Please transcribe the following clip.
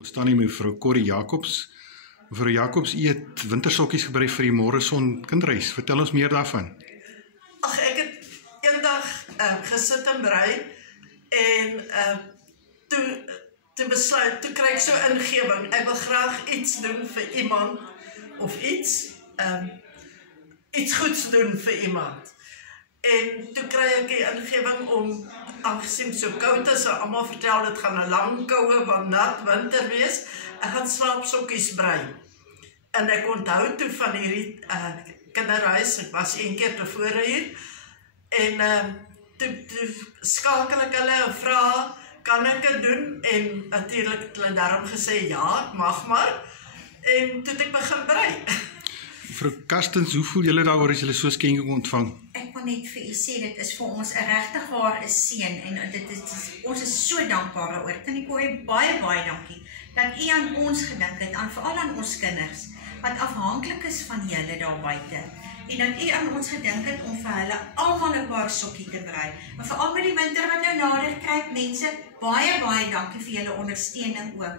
Ons staan hier met mevrou Corrie Jacobs. Mevrou Jacobs, u het wintersokkies gebrei vir die Morrison kinderhuis. Vertel ons meer daarvan. Ag, ek het eendag gesit en brei en toe besluit, toe kry ek so ingewing. Ek wil graag iets doen vir iemand of iets goeds doen vir iemand. En toe kry ek die ingewing om, aangesien so koud is, en almal vertel dit gaan 'n lang koue, want nat winter wees, ek gaan slaapsokkies brei. En ek onthou toe van hierdie kinderhuis, ek was een keer tevore hier, en toe skakel ek hulle en vra, kan ek dit doen? En natuurlik het hulle daarom gesê, ja, mag maar. En toe het ek begin brei. Mevrou Kastens, hoe voel julle daaroor as julle so skenking ontvang? Ek wil net vir u sê, dit is vir ons 'n regtig ware seën en ons is so dankbaar daaroor. Kan ek baie dankie dat u aan ons gedink het, veral aan ons kinders wat afhanklik is van julle daar buite. En dat u aan ons gedink het om vir hulle almal 'n paar sokkie te brei. En veral met die winter wat nou nader kyk, mense, baie dankie vir julle ondersteuning ook.